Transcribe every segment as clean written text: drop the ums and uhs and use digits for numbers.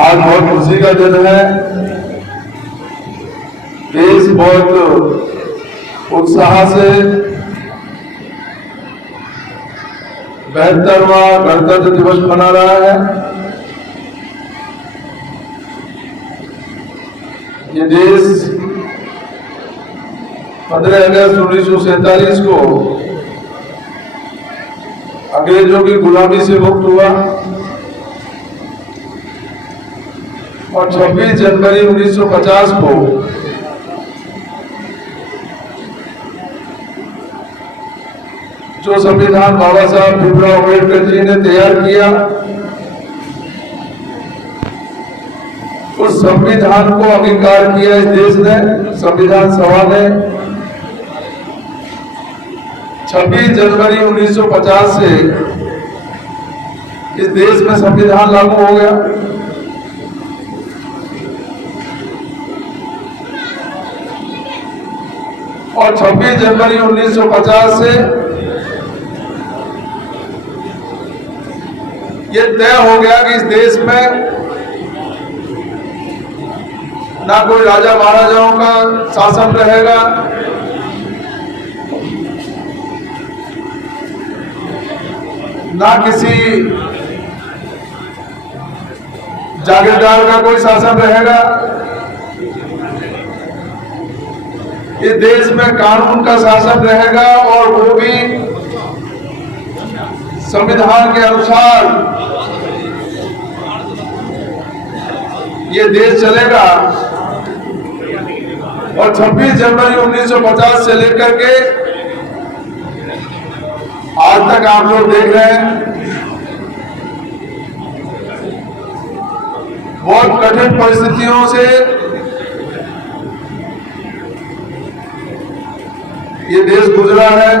आज बहुत खुशी का दिन है। देश बहुत उत्साह से 72वां गणतंत्र दिवस मना रहा है। ये देश 15 अगस्त 1947 को अंग्रेजों की गुलामी से मुक्त हुआ और 26 जनवरी 1950 को जो संविधान बाबा साहब भीमराव अम्बेडकर जी ने तैयार किया, उस संविधान को अंगीकार किया इस देश ने। संविधान सभा ने 26 जनवरी 1950 से इस देश में संविधान लागू हो गया। और 26 जनवरी 1950 से ये तय हो गया कि इस देश में ना कोई राजा महाराजाओं का शासन रहेगा, ना किसी जागीरदार का कोई शासन रहेगा। इस देश में कानून का शासन रहेगा और वो भी संविधान के अनुसार ये देश चलेगा। और 26 जनवरी 1950 से लेकर के आज तक आप लोग देख रहे हैं, बहुत कठिन परिस्थितियों से ये देश गुजरा है।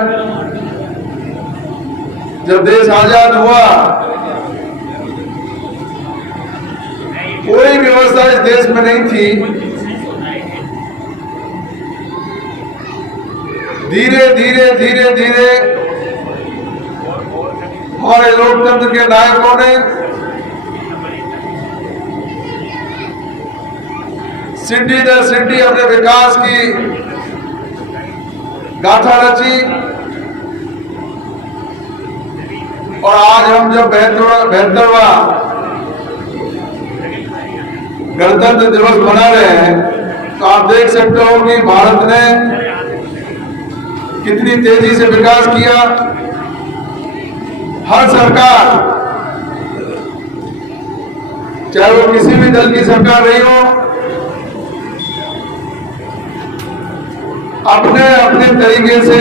जब देश आजाद हुआ, कोई व्यवस्था इस देश में नहीं थी। धीरे धीरे धीरे धीरे हमारे लोकतंत्र के नायकों ने सिटी दर सिटी अपने विकास की गाथा रची। और आज हम जब 72वां गणतंत्र दिवस मना रहे हैं, तो आप देख सकते हो कि भारत ने कितनी तेजी से विकास किया। हर सरकार, चाहे वो किसी भी दल की सरकार रही हो, अपने अपने तरीके से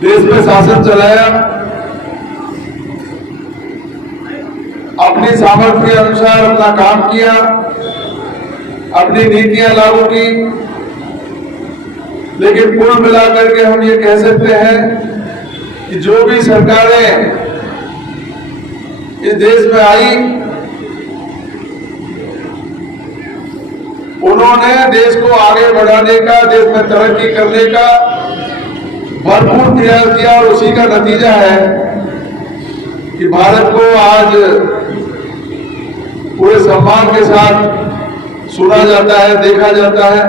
देश में शासन चलाया, अपनी सामर्थ्य के अनुसार अपना काम किया, अपनी नीतियां लागू की। लेकिन कुल मिलाकर के हम ये कह सकते हैं कि जो भी सरकारें इस देश में आई, उन्होंने देश को आगे बढ़ाने का, देश में तरक्की करने का भरपूर प्रयास किया। और उसी का नतीजा है कि भारत को आज पूरे सम्मान के साथ सुना जाता है, देखा जाता है।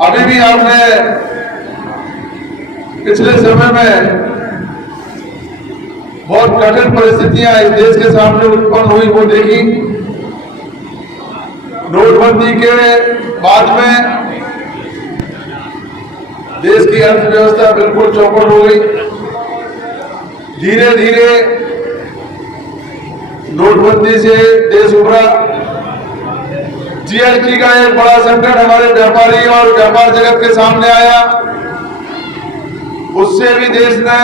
अभी भी आपने पिछले समय में बहुत कठिन परिस्थितियां इस देश के सामने उत्पन्न हुई, वो देखी। नोटबंदी के बाद में देश की अर्थव्यवस्था बिल्कुल चौपट हो गई। धीरे धीरे नोटबंदी से देश उभरा। जीएसटी का एक बड़ा संकट हमारे व्यापारी और व्यापार जगत के सामने आया, उससे भी देश ने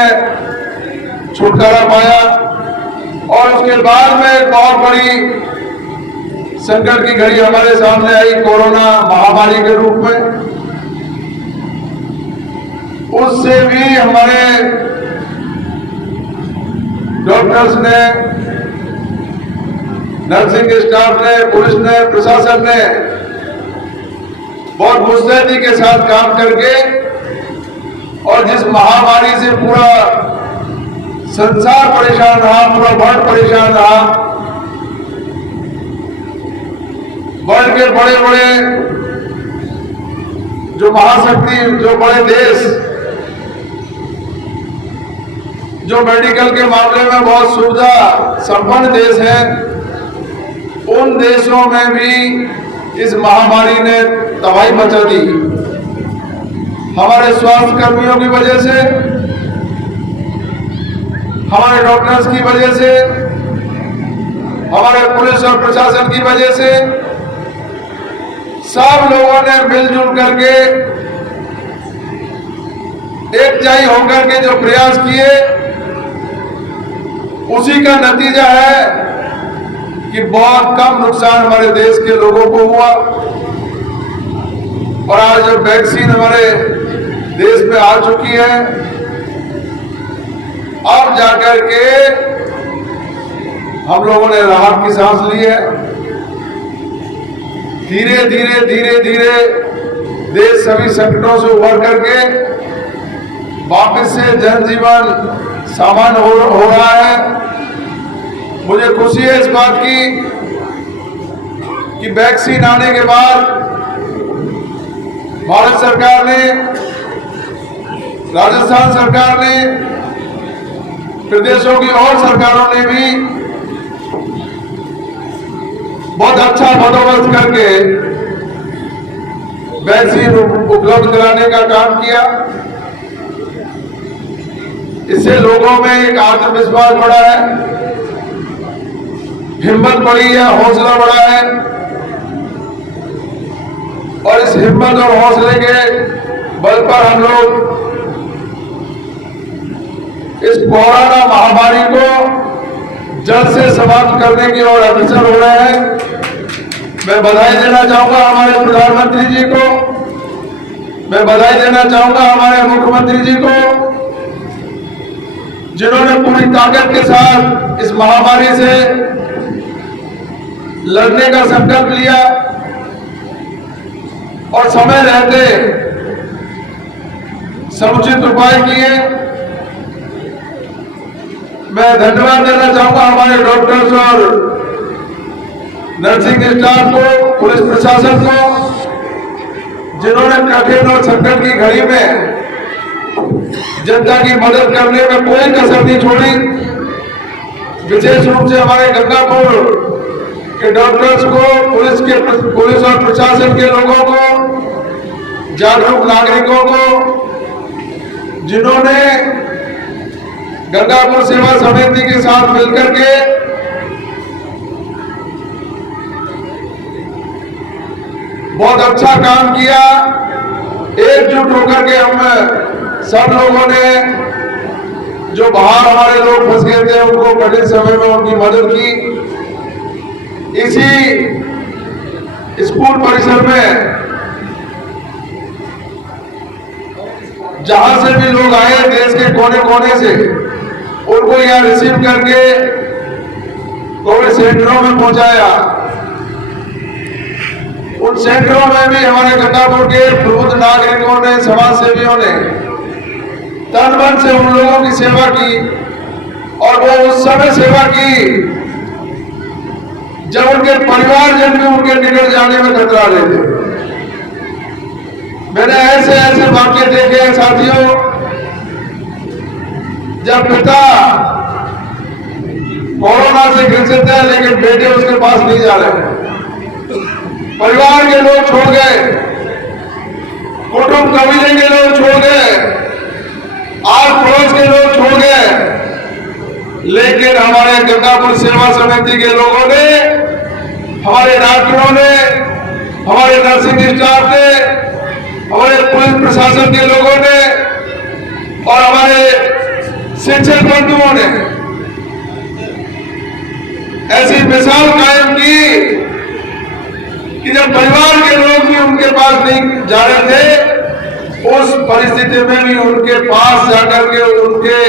छुटकारा पाया। और उसके बाद में एक बहुत बड़ी संकट की घड़ी हमारे सामने आई, कोरोना महामारी के रूप में। उससे भी हमारे डॉक्टर्स ने, नर्सिंग स्टाफ ने, पुलिस ने, प्रशासन ने बहुत मुस्तैदी के साथ काम करके और जिस महामारी से पूरा संसार परेशान रहा, पूरा वर्ल्ड परेशान रहा, वर्ल्ड के बड़े बड़े जो महाशक्ति, जो बड़े देश, जो मेडिकल के मामले में बहुत सुविधा संपन्न देश हैं, उन देशों में भी इस महामारी ने तबाही मचा दी। हमारे स्वास्थ्य कर्मियों की वजह से, हमारे डॉक्टर्स की वजह से, हमारे पुलिस और प्रशासन की वजह से, सब लोगों ने मिलजुल करके एकजुट होकर के जो प्रयास किए, उसी का नतीजा है कि बहुत कम नुकसान हमारे देश के लोगों को हुआ। और आज जब वैक्सीन हमारे देश में आ चुकी है, अब जाकर के हम लोगों ने राहत की सांस ली है। धीरे धीरे धीरे धीरे देश सभी संकटों से उभर करके वापस से जनजीवन सामान्य हो रहा है। मुझे खुशी है इस बात की कि वैक्सीन आने के बाद भारत सरकार ने, राजस्थान सरकार ने, प्रदेशों की और सरकारों ने भी बहुत अच्छा बंदोबस्त करके वैक्सीन उपलब्ध कराने का काम किया। इससे लोगों में एक आत्मविश्वास बढ़ा है, हिम्मत बढ़ी है, हौसला बढ़ा है। और इस हिम्मत और हौसले के बल पर हम लोग इस कोरोना महामारी को जल्द से समाप्त करने की ओर अग्रसर हो रहे हैं। मैं बधाई देना चाहूंगा हमारे प्रधानमंत्री जी को, मैं बधाई देना चाहूंगा हमारे मुख्यमंत्री जी को, जिन्होंने पूरी ताकत के साथ इस महामारी से लड़ने का संकल्प लिया और समय रहते समुचित उपाय किए। मैं धन्यवाद देना चाहूंगा हमारे डॉक्टर्स और नर्सिंग स्टाफ को, पुलिस प्रशासन को, जिन्होंने कठिन और संकट की घड़ी में जनता की मदद करने में कोई कसर नहीं छोड़ी। विशेष रूप से हमारे गंगापुर के डॉक्टर्स को, पुलिस और प्रशासन के लोगों को, जागरूक नागरिकों को, जिन्होंने गंगापुर सेवा समिति के साथ मिलकर के बहुत अच्छा काम किया। एकजुट होकर के हम सब लोगों ने, जो बाहर हमारे लोग फंस गए थे, उनको कठिन समय में उनकी मदद की। इसी स्कूल परिसर में जहां से भी लोग आए देश के कोने कोने से, उनको यहां रिसीव करके कोविड सेंटरों में पहुंचाया। उन सेंटरों में भी हमारे गंगापुर के प्रबुद्ध नागरिकों ने, समाज सेवियों ने तन मन से उन लोगों की सेवा की। और वो उस समय सेवा की जब उनके परिवारजन भी उनके निकल जाने में खतरा रहे थे। मैंने ऐसे ऐसे वाक्य देखे हैं साथियों, जब पिता कोरोना से ग्रसित है लेकिन बेटे उसके पास नहीं जा रहे, परिवार के लोग छोड़ गए, कुटुंब कबीले के लोग छोड़ गए, आस पड़ोस के लोग छोड़ गए, लेकिन हमारे गंगापुर सेवा समिति के लोगों ने, हमारे डॉक्टरों ने, हमारे नर्सिंग स्टाफ ने, हमारे पुलिस प्रशासन के लोगों ने और हमारे शिक्षक बंधुओं ने ऐसी मिसाल कायम की कि जब परिवार के लोग भी उनके पास नहीं जा रहे थे, उस परिस्थिति में भी उनके पास जाकर के उनके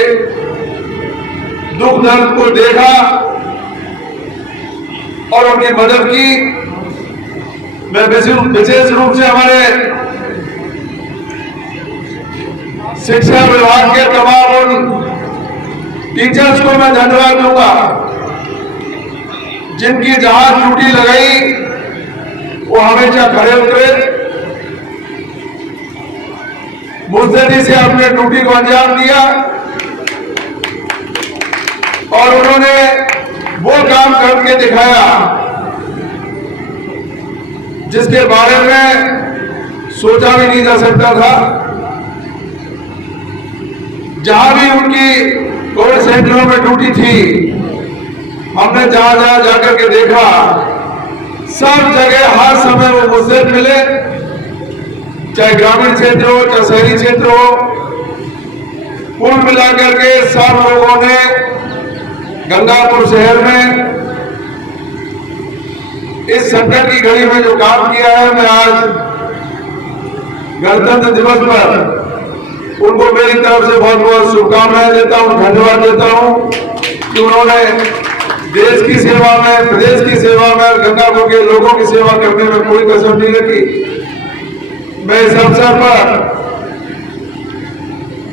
दुख दर्द को देखा और उनकी मदद की। मैं विशेष रूप से हमारे शिक्षा विभाग के तमाम उन टीचर्स को मैं धन्यवाद दूंगा जिनकी जहां ड्यूटी लगाई वो हमेशा खड़े उतरे, मुस्तैदी से अपने ड्यूटी को अंजाम दिया और उन्होंने वो काम करके दिखाया जिसके बारे में सोचा भी नहीं जा सकता था। जहां भी उनकी कोविड सेंटरों में ड्यूटी थी, हमने जहां जहां जाकर के देखा, सब जगह हर समय वो मुझसे मिले, चाहे ग्रामीण क्षेत्र हो चाहे शहरी क्षेत्र हो। कुल मिलाकर के सब लोगों ने गंगापुर शहर में इस संकट की घड़ी में जो काम किया है, मैं आज गणतंत्र दिवस पर उनको मेरी तरफ से बहुत बहुत शुभकामनाएं देता हूं, धन्यवाद देता हूं कि उन्होंने देश की सेवा में, प्रदेश की सेवा में, गंगापुर के लोगों की सेवा करने में कोई कसर नहीं रखी। मैं इस अवसर पर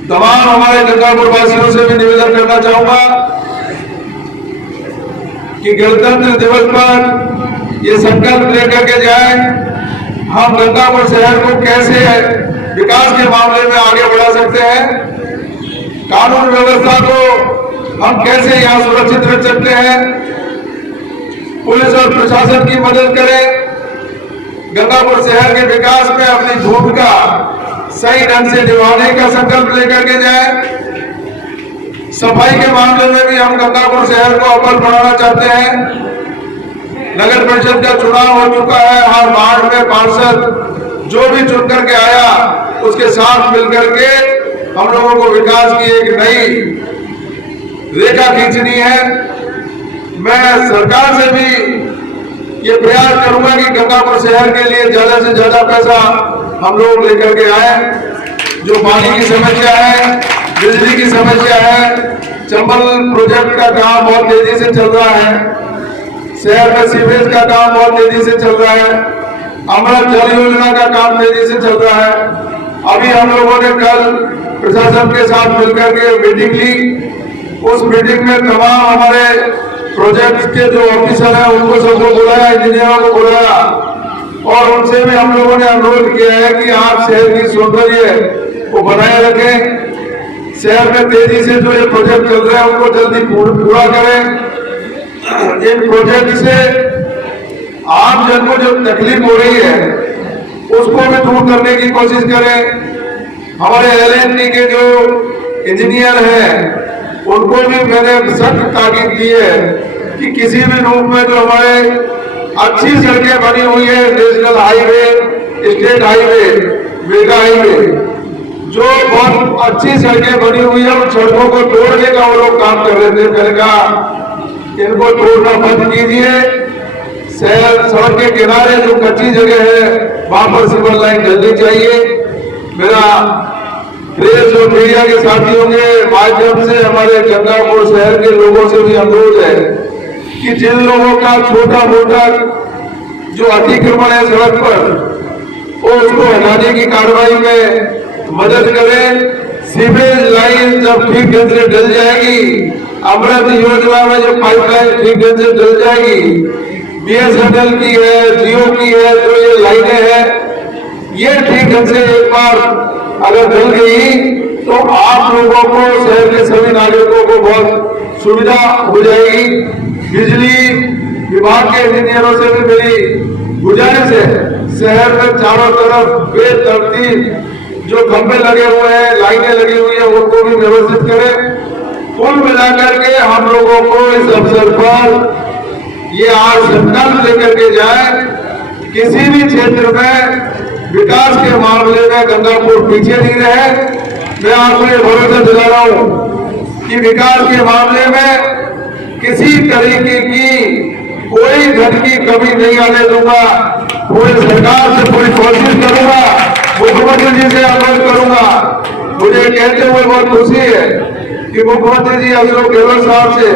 तमाम हमारे गंगापुर वासियों से भी निवेदन करना चाहूंगा कि गणतंत्र दिवस पर ये संकल्प लेकर के जाए, हम गंगापुर शहर को कैसे विकास के मामले में आगे बढ़ा सकते हैं, कानून व्यवस्था को हम कैसे यहाँ सुरक्षित रख सकते हैं, पुलिस और प्रशासन की मदद करें, गंगापुर शहर के विकास में अपनी भूमिका सही ढंग से निभाने का संकल्प लेकर के जाए। सफाई के मामले में भी हम गंगापुर शहर को अव्वल बनाना चाहते हैं। नगर परिषद का चुनाव हो चुका है, हर वार्ड में पार्षद जो भी चुन करके आया उसके साथ मिलकर के हम लोगों को विकास की एक नई रेखा खींचनी है। मैं सरकार से भी ये प्रयास करूंगा कि गंगापुर शहर के लिए ज्यादा से ज्यादा पैसा हम लोग लेकर के आए। जो पानी की समस्या है, बिजली की समस्या है, चंबल प्रोजेक्ट का काम बहुत तेजी से चल रहा है, शहर में सीवेज का काम बहुत तेजी से चल रहा है, अमृत जल योजना का काम तेजी से चल रहा है। अभी हम लोगों ने कल प्रशासन के साथ मिलकर के मीटिंग ली। उस मीटिंग में तमाम हमारे प्रोजेक्ट के जो ऑफिसर हैं उनको सबको बुलाया, इंजीनियरों को बुलाया और उनसे भी हम लोगों ने अनुरोध किया है कि आप शहर की सौंदर्य को बनाए रखें, शहर में तेजी से जो ये प्रोजेक्ट चल रहे हैं उनको जल्दी पूरा करें। इन प्रोजेक्ट से आम जन को जो तकलीफ हो रही है उसको भी दूर करने की कोशिश करें। हमारे LNT के जो इंजीनियर हैं उनको भी मैंने सख्त ताकीद दी है कि किसी भी रूप में जो हमारे अच्छी सड़कें बनी हुई है, national highway, state highway, mega highway, जो बहुत अच्छी सड़कें बनी हुई है उन सड़कों को तोड़ने का वो लोग काम कर रहे थे। मैंने कहा इनको तोड़ना बंद कीजिए, शहर सड़क के किनारे जो कच्ची जगह है वहां पर सिविल लाइन चलनी चाहिए। मेरा प्रेस और मीडिया के साथियों के माध्यम से हमारे गंगापुर शहर के लोगों से भी अनुरोध है कि जिन लोगों का छोटा मोटा जो अतिक्रमण है सड़क पर, वो उसको हटाने की कार्रवाई में मदद करें। सीवेज लाइन जब ठीक ढंग से डल जाएगी, अमृत योजना में जो पाइपलाइन ठीक ढंग से डल जाएगी, BSNL की है, जियो की है, जो ये लाइनें हैं ये ठीक ढंग से एक बार अगर डल गई तो आप लोगों को, शहर के सभी नागरिकों को बहुत सुविधा हो जाएगी। बिजली विभाग के इंजीनियरों से भी मेरी गुजारिश है, शहर में चारों तरफ बेतरतीब जो खंभे लगे हुए हैं, लाइनें लगी हुई है, उनको भी व्यवस्थित करें। कुल मिलाकर के हम लोगों को इस अवसर पर ये आज संकल्प लेकर के जाए, किसी भी क्षेत्र में विकास के मामले में गंगापुर पीछे नहीं रहे। मैं आपको ये भरोसा दिला रहा हूं कि विकास के मामले में किसी तरीके की कोई धन की कमी नहीं आने दूंगा। पूरी सरकार से पूरी कोशिश करूंगा, मुख्यमंत्री जी से अनुरोध करूंगा। मुझे कहते हुए बहुत खुशी है कि मुख्यमंत्री जी अशोक गहलोत साहब से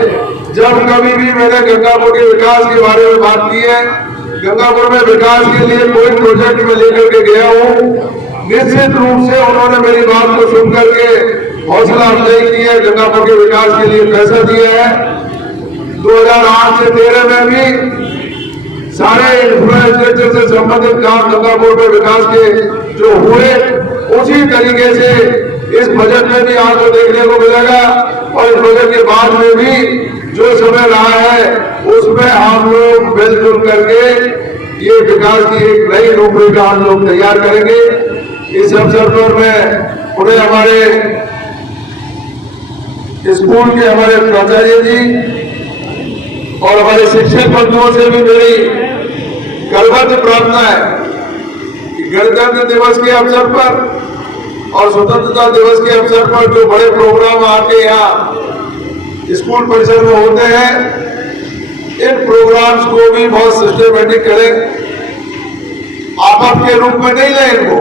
जब कभी भी मैंने गंगापुर के विकास के बारे में बात की है गंगापुर में विकास के लिए कोई प्रोजेक्ट में लेकर के गया हूं, निश्चित रूप से उन्होंने मेरी बात को सुन करके हौसला अफजाई की है, गंगापुर के विकास के लिए पैसा दिया है। 2008 से 13 में भी सारे इंफ्रास्ट्रक्चर से संबंधित काम गंगापुर में विकास के जो हुए, उसी तरीके से इस बजट में भी आपको देखने को मिलेगा। और इस बजट के बाद में भी जो समय रहा है उसमें हम लोग मिलजुल करके ये विकास की एक नई रूपरेखा हम लोग तैयार करेंगे। इस अवसर पर मैं पूरे हमारे स्कूल के हमारे प्राचार्य जी और हमारे शिक्षक बंधुओं से भी मेरी करबद्ध प्रार्थना है कि गणतंत्र दिवस के अवसर पर और स्वतंत्रता दिवस के अवसर पर जो बड़े प्रोग्राम आपके यहाँ स्कूल परिसर में होते हैं, इन प्रोग्राम्स को भी बहुत सिस्टमेटिक करें। आफत के रूप में नहीं लें इनको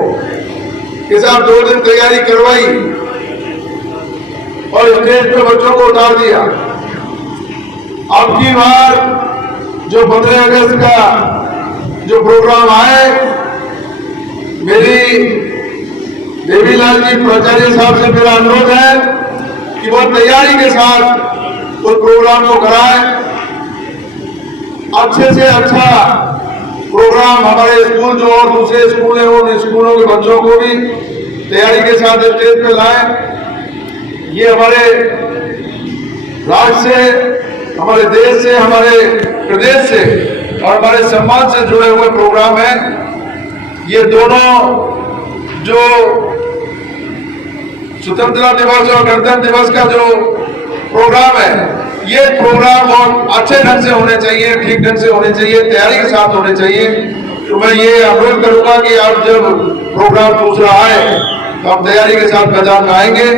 कि साहब 2 दिन तैयारी करवाई और स्टेज पे बच्चों को उतार दिया। अब की बार जो 15 अगस्त का जो प्रोग्राम आए, मेरी देवीलाल जी प्राचार्य साहब से मेरा अनुरोध है कि वो तैयारी के साथ उस प्रोग्राम को कराएं। अच्छे से अच्छा प्रोग्राम हमारे स्कूल जो और दूसरे स्कूल हैं उन स्कूलों के बच्चों को भी तैयारी के साथ स्टेज पे लाएं। ये हमारे राज्य से, हमारे देश से, हमारे प्रदेश से और हमारे समाज से जुड़े हुए प्रोग्राम हैं। ये दोनों जो स्वतंत्रता दिवस और गणतंत्र दिवस का जो प्रोग्राम है, ये प्रोग्राम बहुत अच्छे ढंग से होने चाहिए, ठीक ढंग से होने चाहिए, तैयारी के साथ होने चाहिए। तो मैं ये अनुरोध करूंगा कि आप जब प्रोग्राम दूसरा आए तो हम तैयारी के साथ मैदान में आएंगे।